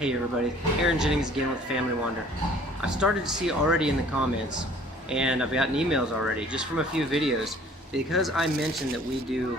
Hey everybody, Aaron Jennings again with Family Wander. I've started to see already in the comments, and I've gotten emails already just from a few videos, because I mentioned that we do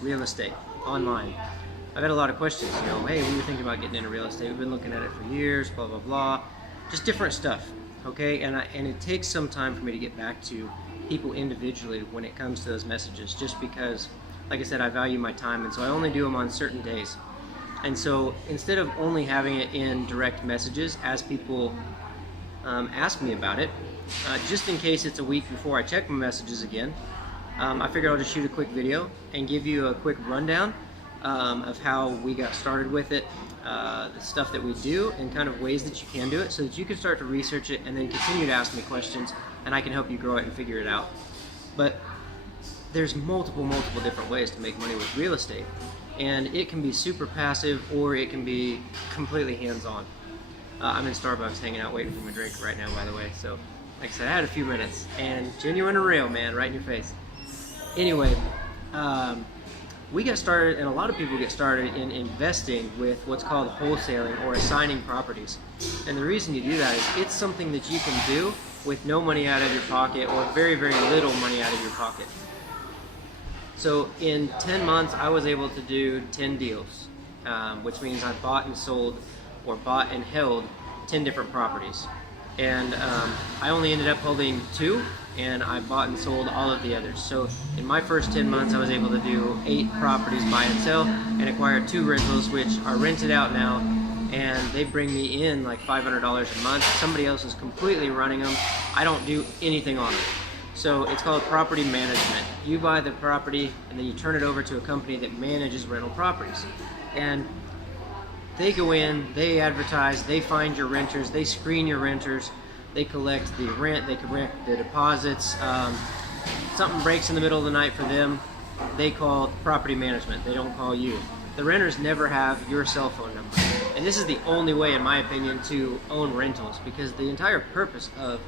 real estate online. I've had a lot of questions, hey, we were thinking about getting into real estate, we've been looking at it for years, blah blah blah, just different stuff, okay? And it takes some time for me to get back to people individually when it comes to those messages, just because, like I said, I value my time, and so I only do them on certain days. And so instead of only having it in direct messages as people ask me about it, just in case it's a week before I check my messages again, I figured I'll just shoot a quick video and give you a quick rundown of how we got started with it, the stuff that we do, and kind of ways that you can do it so that you can start to research it and then continue to ask me questions, and I can help you grow it and figure it out. But there's multiple different ways to make money with real estate. And it can be super passive, or it can be completely hands-on. I'm in Starbucks hanging out waiting for my drink right now, by the way. So, like I said, I had a few minutes, and genuine and real, man, right in your face. Anyway, we got started, and a lot of people get started in investing with what's called wholesaling or assigning properties. And the reason you do that is it's something that you can do with no money out of your pocket, or very little money out of your pocket. So in 10 months, I was able to do 10 deals, which means I bought and sold, or bought and held 10 different properties. And I only ended up holding 2, and I bought and sold all of the others. So in my first 10 months, I was able to do 8 properties buy and sell, and acquire 2 rentals, which are rented out now, and they bring me in like $500 a month. Somebody else is completely running them. I don't do anything on them. So it's called property management. You buy the property and then you turn it over to a company that manages rental properties. And they go in, they advertise, they find your renters, they screen your renters, they collect the rent, they collect the deposits. Something breaks in the middle of the night for them, they call property management, they don't call you. The renters never have your cell phone number. And this is the only way, in my opinion, to own rentals, because the entire purpose of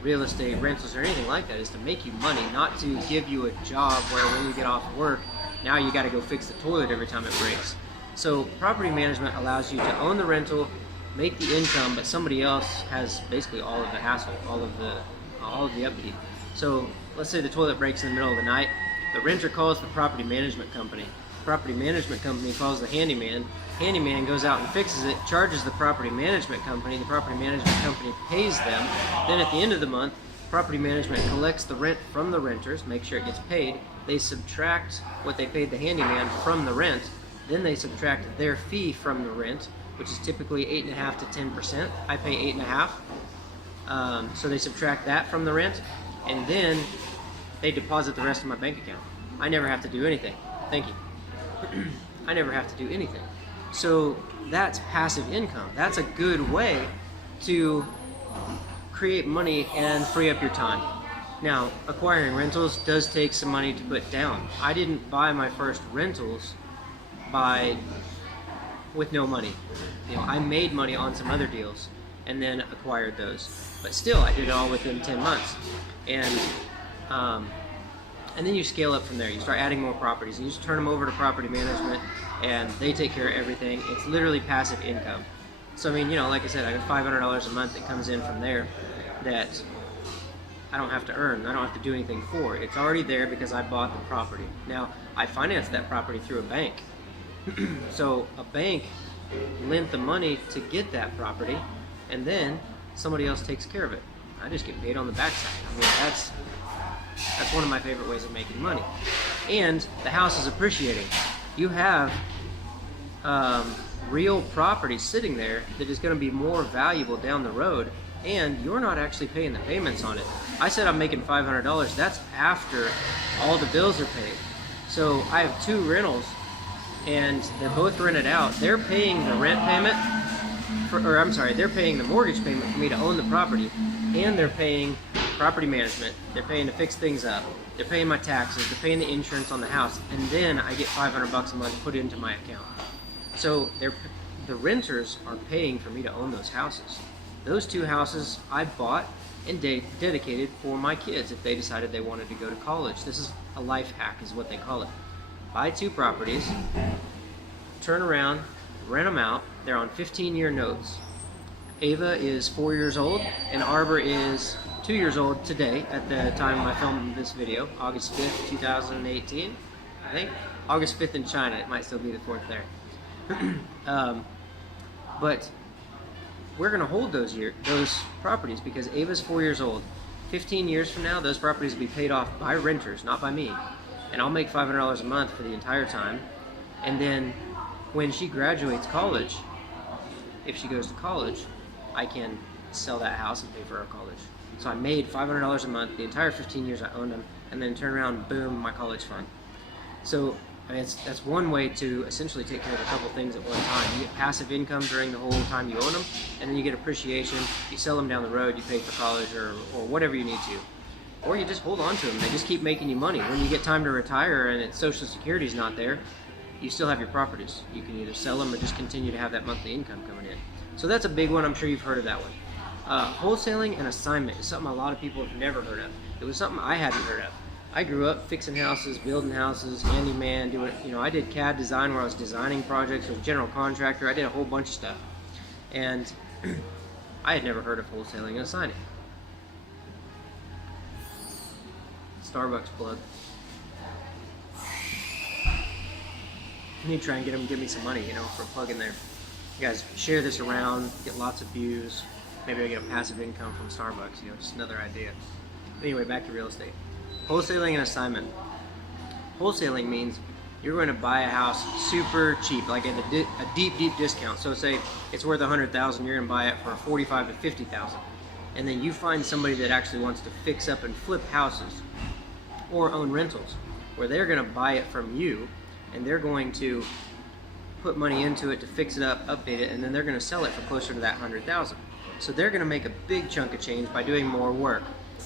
real estate, rentals, or anything like that is to make you money, not to give you a job where when you get off work, now you got to go fix the toilet every time it breaks. So property management allows you to own the rental, make the income, but somebody else has basically all of the hassle, all of the upkeep. So let's say the toilet breaks in the middle of the night, the renter calls the property management company. Property management company calls the handyman. Handyman goes out and fixes it, charges the property management company. The property management company pays them. Then at the end of the month, property management collects the rent from the renters, make sure it gets paid. They subtract what they paid the handyman from the rent. Then they subtract their fee from the rent, which is typically 8.5% to 10%. I pay 8.5%. So they subtract that from the rent, and then they deposit the rest of my bank account. I never have to do anything. Thank you. I never have to do anything. So that's passive income. That's a good way to create money and free up your time. Now, acquiring rentals does take some money to put down. I didn't buy my first rentals with no money. I made money on some other deals and then acquired those. But still, I did it all within 10 months. And then you scale up from there. You start adding more properties, and you just turn them over to property management, and they take care of everything. It's literally passive income. So I mean, like I said, I got $500 a month that comes in from there that I don't have to earn. I don't have to do anything for. It's already there because I bought the property. Now, I financed that property through a bank. So a bank lent the money to get that property, and then somebody else takes care of it. I just get paid on the backside. I mean, that's one of my favorite ways of making money. And the house is appreciating. You have real property sitting there that is going to be more valuable down the road, and you're not actually paying the payments on it. I said I'm making $500. That's after all the bills are paid. So I have 2 rentals, and they're both rented out. They're paying the rent payment, they're paying the mortgage payment for me to own the property, and they're paying property management. They're paying to fix things up. They're paying my taxes. They're paying the insurance on the house, and then I get $500 a month put into my account. So the renters are paying for me to own those houses. Those 2 houses I bought and dedicated for my kids if they decided they wanted to go to college. This is a life hack, is what they call it. Buy 2 properties, turn around, rent them out, They're on 15-year notes. Ava is 4 years old, and Arbor is 2 years old today at the time I filmed this video, August 5th, 2018, I think. August 5th in China, it might still be the 4th there. But we're going to hold those properties because Ava's 4 years old. 15 years from now, those properties will be paid off by renters, not by me. And I'll make $500 a month for the entire time. And then when she graduates college, if she goes to college, I can sell that house and pay for her college. So I made $500 a month the entire 15 years I owned them, and then turn around, boom, my college fund. So I mean, that's one way to essentially take care of a couple things at one time. You get passive income during the whole time you own them, and then you get appreciation. You sell them down the road, you pay for college or whatever you need to. Or you just hold on to them. They just keep making you money. When you get time to retire and Social Security's not there, you still have your properties. You can either sell them or just continue to have that monthly income coming in. So that's a big one. I'm sure you've heard of that one. Wholesaling and assignment is something a lot of people have never heard of. It was something I hadn't heard of. I grew up fixing houses, building houses, handyman, I did CAD design where I was designing projects, was a general contractor. I did a whole bunch of stuff. And I had never heard of wholesaling and assigning. Starbucks plug. I need to try and get them to give me some money, for a plug in there. You guys share this around, get lots of views. Maybe I get a passive income from Starbucks, just another idea. Anyway, back to real estate. Wholesaling and assignment. Wholesaling means you're going to buy a house super cheap, like at a deep discount. So say it's worth $100,000, you're going to buy it for $45,000 to $50,000. And then you find somebody that actually wants to fix up and flip houses or own rentals, where they're going to buy it from you, and they're going to put money into it to fix it up, update it, and then they're going to sell it for closer to that $100,000. So they're going to make a big chunk of change by doing more work.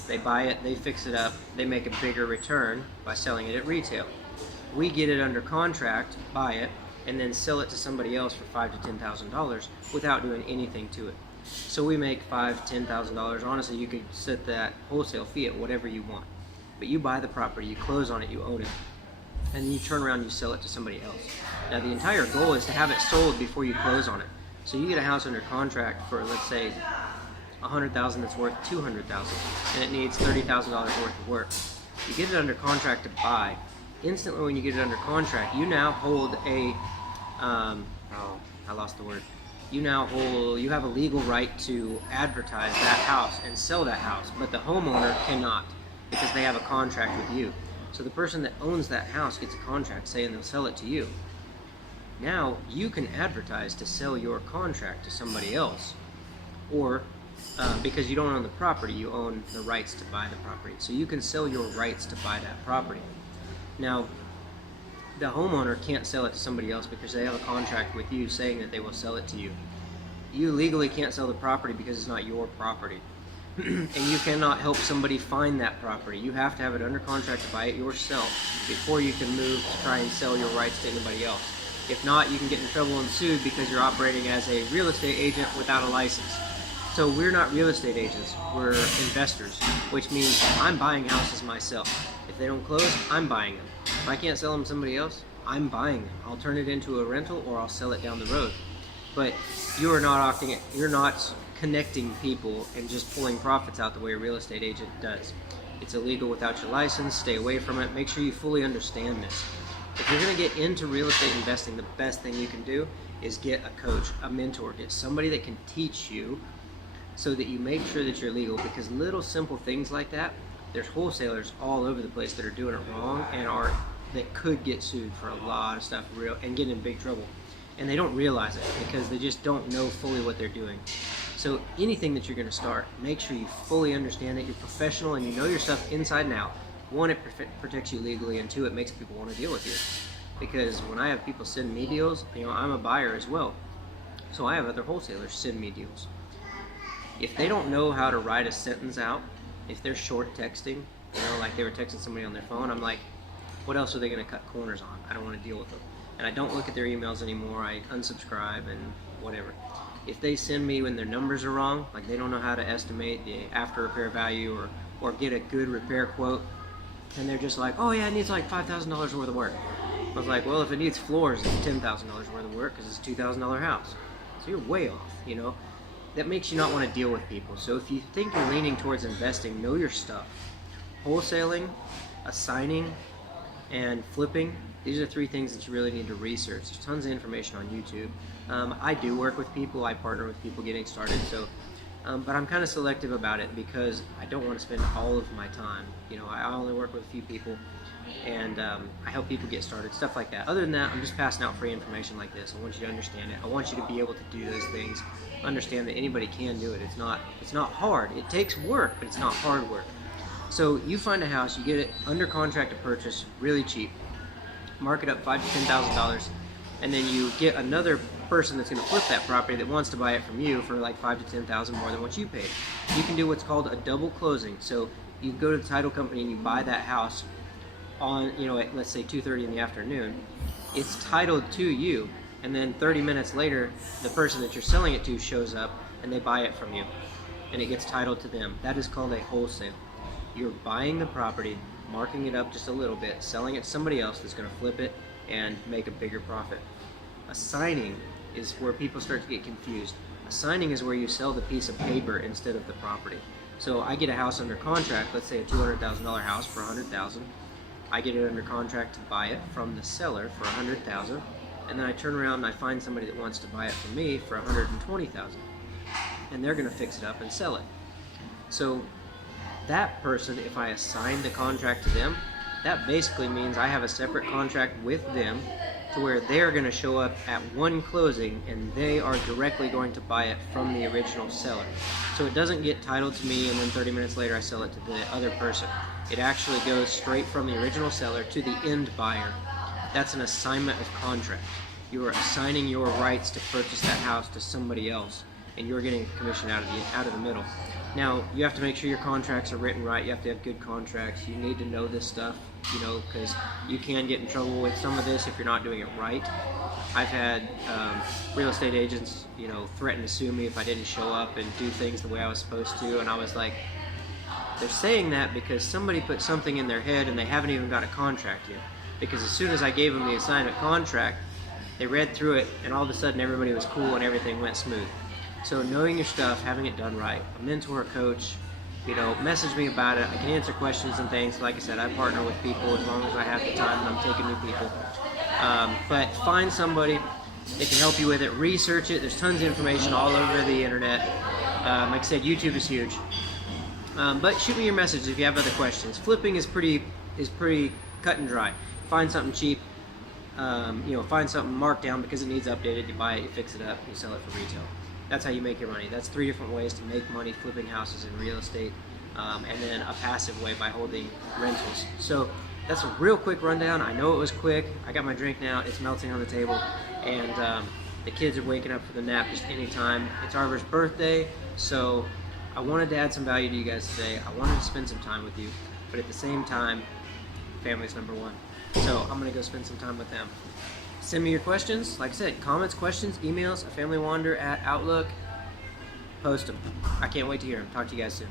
They buy it, they fix it up, they make a bigger return by selling it at retail. We get it under contract, buy it, and then sell it to somebody else for $5,000 to $10,000 without doing anything to it. So we make $5,000 to $10,000. Honestly, you could set that wholesale fee at whatever you want. But you buy the property, you close on it, you own it, and then you turn around and you sell it to somebody else. Now the entire goal is to have it sold before you close on it. So you get a house under contract for, let's say, $100,000 that's worth $200,000, and it needs $30,000 worth of work. You get it under contract to buy. Instantly when you get it under contract, you now hold a, you have a legal right to advertise that house and sell that house, but the homeowner cannot because they have a contract with you. So the person that owns that house gets a contract saying they'll sell it to you. Now you can advertise to sell your contract to somebody else, or because you don't own the property, you own the rights to buy the property. So you can sell your rights to buy that property. Now, the homeowner can't sell it to somebody else because they have a contract with you saying that they will sell it to you. You legally can't sell the property because it's not your property. And you cannot help somebody find that property. You have to have it under contract to buy it yourself before you can move to try and sell your rights to anybody else. If not, you can get in trouble and sued because you're operating as a real estate agent without a license. So we're not real estate agents, we're investors, which means I'm buying houses myself. If they don't close, I'm buying them. If I can't sell them to somebody else, I'm buying them. I'll turn it into a rental or I'll sell it down the road. But you're not connecting people and just pulling profits out the way a real estate agent does. It's illegal without your license. Stay away from it. Make sure you fully understand this. If you're going to get into real estate investing, the best thing you can do is get a coach, a mentor, get somebody that can teach you so that you make sure that you're legal, because little simple things like that, there's wholesalers all over the place that are doing it wrong and that could get sued for a lot of stuff and get in big trouble. And they don't realize it because they just don't know fully what they're doing. So anything that you're going to start, make sure you fully understand that you're professional and you know your stuff inside and out. One, it protects you legally, and two, it makes people want to deal with you. Because when I have people send me deals, I'm a buyer as well. So I have other wholesalers send me deals. If they don't know how to write a sentence out, if they're short texting, like they were texting somebody on their phone, I'm like, what else are they going to cut corners on? I don't want to deal with them. And I don't look at their emails anymore. I unsubscribe and whatever. If they send me when their numbers are wrong, like they don't know how to estimate the after repair value or get a good repair quote, and they're just like, oh yeah, it needs like $5,000 worth of work. I was like, well, if it needs floors, it's $10,000 worth of work because it's a $2,000 house. So you're way off, you know. That makes you not want to deal with people. So if you think you're leaning towards investing, know your stuff. Wholesaling, assigning, and flipping, these are 3 things that you really need to research. There's tons of information on YouTube. I do work with people, I partner with people getting started, so but I'm kind of selective about it because I don't want to spend all of my time. You know, I only work with a few people, and I help people get started, stuff like that. Other than that, I'm just passing out free information like this. I want you to understand it. I want you to be able to do those things. Understand that anybody can do it. It's not hard. It takes work, but it's not hard work. So you find a house, you get it under contract to purchase, really cheap. Mark it up $5,000 to $10,000, and then you get another person that's going to flip that property that wants to buy it from you for like $5,000 to $10,000 more than what you paid. You can do what's called a double closing. So you go to the title company and you buy that house on, you know, at let's say 2:30 in the afternoon. It's titled to you, and then 30 minutes later, the person that you're selling it to shows up and they buy it from you, and it gets titled to them. That is called a wholesale. You're buying the property, marking it up just a little bit, selling it to somebody else that's going to flip it and make a bigger profit. Assigning is where people start to get confused. Assigning is where you sell the piece of paper instead of the property. So I get a house under contract, let's say a $200,000 house for $100,000. I get it under contract to buy it from the seller for $100,000, and then I turn around and I find somebody that wants to buy it from me for $120,000, and they're going to fix it up and sell it. So that person, if I assign the contract to them, that basically means I have a separate contract with them to where they're going to show up at one closing and they are directly going to buy it from the original seller. So it doesn't get titled to me and then 30 minutes later I sell it to the other person. It actually goes straight from the original seller to the end buyer. That's an assignment of contract. You are assigning your rights to purchase that house to somebody else, and you're getting a commission out of the middle. Now, you have to make sure your contracts are written right. You have to have good contracts. You need to know this stuff, you know, because you can get in trouble with some of this if you're not doing it right. I've had real estate agents, you know, threaten to sue me if I didn't show up and do things the way I was supposed to, and I was like, they're saying that because somebody put something in their head and they haven't even got a contract yet. Because as soon as I gave them the assignment contract, they read through it and all of a sudden everybody was cool and everything went smooth. So knowing your stuff, having it done right, a mentor, a coach, you know, message me about it. I can answer questions and things. Like I said, I partner with people as long as I have the time and I'm taking new people. But find somebody that can help you with it. Research it. There's tons of information all over the internet. Like I said, YouTube is huge. But shoot me your message if you have other questions. Flipping is pretty cut and dry. Find something cheap. You know, find something marked down because it needs updated. You buy it, you fix it up, you sell it for retail. That's how you make your money. That's 3 different ways to make money flipping houses in real estate, and then a passive way by holding rentals. So that's a real quick rundown. I know it was quick. I got my drink now. It's melting on the table, and the kids are waking up for the nap just any time. It's Arver's birthday, so I wanted to add some value to you guys today. I wanted to spend some time with you, but at the same time, family's number one. So I'm gonna go spend some time with them. Send me your questions. Like I said, comments, questions, emails, familywonder@outlook. Post them. I can't wait to hear them. Talk to you guys soon.